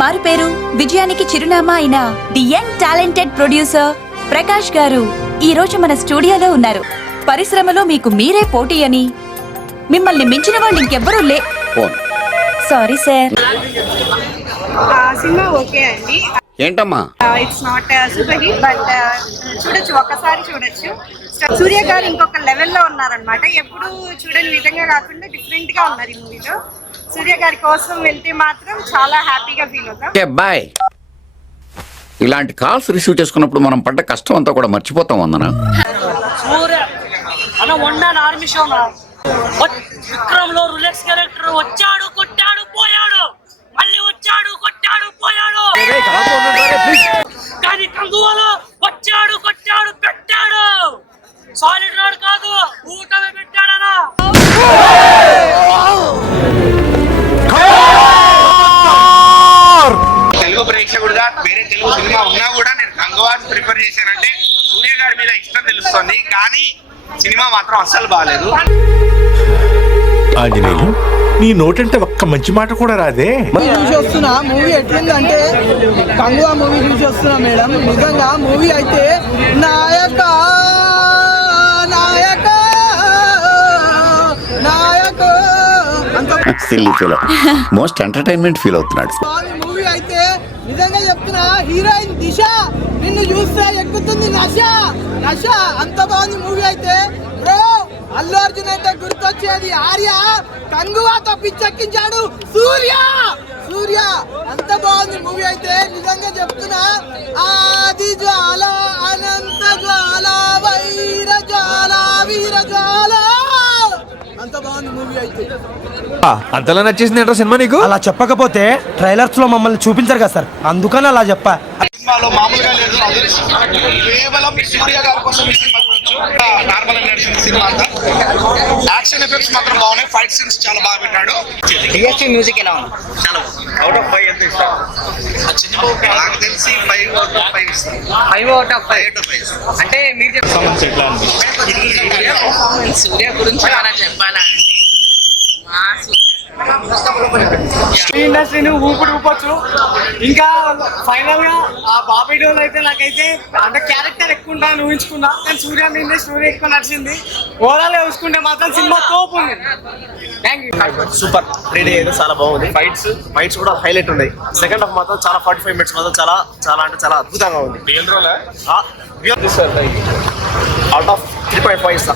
మారుపేరు, విజయానికి చిరునామా అయిన the young talented producer Prakash గారు ఈ రోజు మన స్టూడియోలో ఉన్నారు. పరిశ్రమలో మీకు మీరే పోటీ అని, మిమ్మల్ని మించిన వాళ్ళు ఇంకెవ్వరూ సారీ సార్. సినిమా ఓకే అండి. ఏంటమ్మా it's not super hit but చూడొచ్చు, ఒక్కసారి చూడొచ్చు. సూర్య గారు ఇంకొక లెవెల్లో ఉన్నారనమాట. ఎప్పుడు చూడని విధంగా కాకుండా డిఫరెంట్ గా ఉన్నారు ఈ మూవీలో. సూర్య గారి కోసం వెళ్తే మాత్రం చాలా హ్యాపీగా ఫీల్ అవుతాం. బాయ్. ఇలాంటి కాల్స్ రిసీవ్ చేసుకున్నప్పుడు మనం పడ్డ కష్టం అంతా కూడా మర్చిపోతాం. వందన విక్రమ్ లో రులెక్స్ క్యారెక్టర్ వచ్చాడు, కొట్టాడు, పోయాడు, మళ్ళీ వచ్చాడు, కొట్టాడు, పోయాడు. కానీ కంగువలో వచ్చాడు, కొట్టాడు, పెట్టాడు. సాలిడ్ రాడ్ కాదు, ఊటమే పెట్టాడనా. తెలుగు ప్రేక్షకుడుగా వేరే తెలుగు సినిమా ఉన్నా కూడా నేను కంగువాని ప్రిఫర్ చేశానంటే సూర్య గారి మీద ఇష్టం తెలుస్తుంది. కానీ సినిమా మాత్రం అస్సలు బాగాలేదు. ఆంజనేయులు, నీ నోటంటే ఒక్క మంచి మాట కూడా రాదే. చూసి వస్తున్నా మూవీ ఎట్లుందంటే కంగువా మూవీ చూసి వస్తున్నా మేడం. నిజంగా మూవీ అయితే నాయక నాయక నాయక మోస్ట్ ఎంటర్టైన్మెంట్ ఫీల్ అవుతున్నాడు. మూవీ అయితే నిజంగా చెప్తున్నా, హీరోయిన్ దిశ నిన్ను చూస్తే ఎక్కుతుంది నశ నశ. అంత బాగుంది మూవీ అయితే. బ్రో అల్లు అర్జున్ అంటే గుర్తొచ్చేది ఆర్య, కంగువాతో పిచ్చెక్కించాడు సూర్య. సూర్య అంత బాగుంది మూవీ అయితే. నిజంగా చెప్తున్నా, ఆది జ్వాల అనంత జ్వాల వైర జ్వాల వీర జ్వాల, అంత బాగుంది మూవీ అయితే. అంతలా నచ్చేసింది ఏంటో సినిమా నీకు? అలా చెప్పకపోతే ట్రైలర్స్ లో మమ్మల్ని చూపించారు కదా సార్, అందుకని అలా చెప్పా. సినిమాలో మామూలుగా లేదు, కేవలం సూర్య గారి కోసం ఈ సినిమా చూడొచ్చు. నార్మల్ గా నడిచిన సినిమా అంతా. యాక్షన్ ఎఫెక్ట్స్ మాత్రం బాగున్నాయి, ఫైట్ సీన్స్ చాలా బాగా పెట్టాడు. మ్యూజిక్ ఎలా ఉంది? చాలా అవుట్ ఆఫ్ 5 ఎంత ఇస్తాం? నాకు తెలిసి 5 out of 5 ఇస్తాం. 5 out of 5 అంటే మీరు చెప్తాను. సూర్య గురించి మనం చెప్పాలా? ఇండస్ట్రీని ఊపొచ్చు. ఇంకా ఫైనల్ గా ఆ బాబీ డోల్ అయితే నాకైతే అంటే క్యారెక్టర్ ఎక్కువ ఉంటాను ఊహించుకున్నా, కానీ సూర్య మీద స్టోరీ ఎక్కువ నచ్చింది. ఓవరాల్ గా చూసుకుంటే మాత్రం సినిమా తోపు ఉంది. సూపర్ 3D అయితే చాలా బాగుంది. ఫైట్స్ కూడా హైలైట్ ఉన్నాయి. సెకండ్ హాఫ్ మాత్రం చాలా 45 minutes మాత్రం చాలా చాలా అంటే చాలా అద్భుతంగా ఉంది. అవుట్ ఆఫ్ 3.5 ఇస్తా.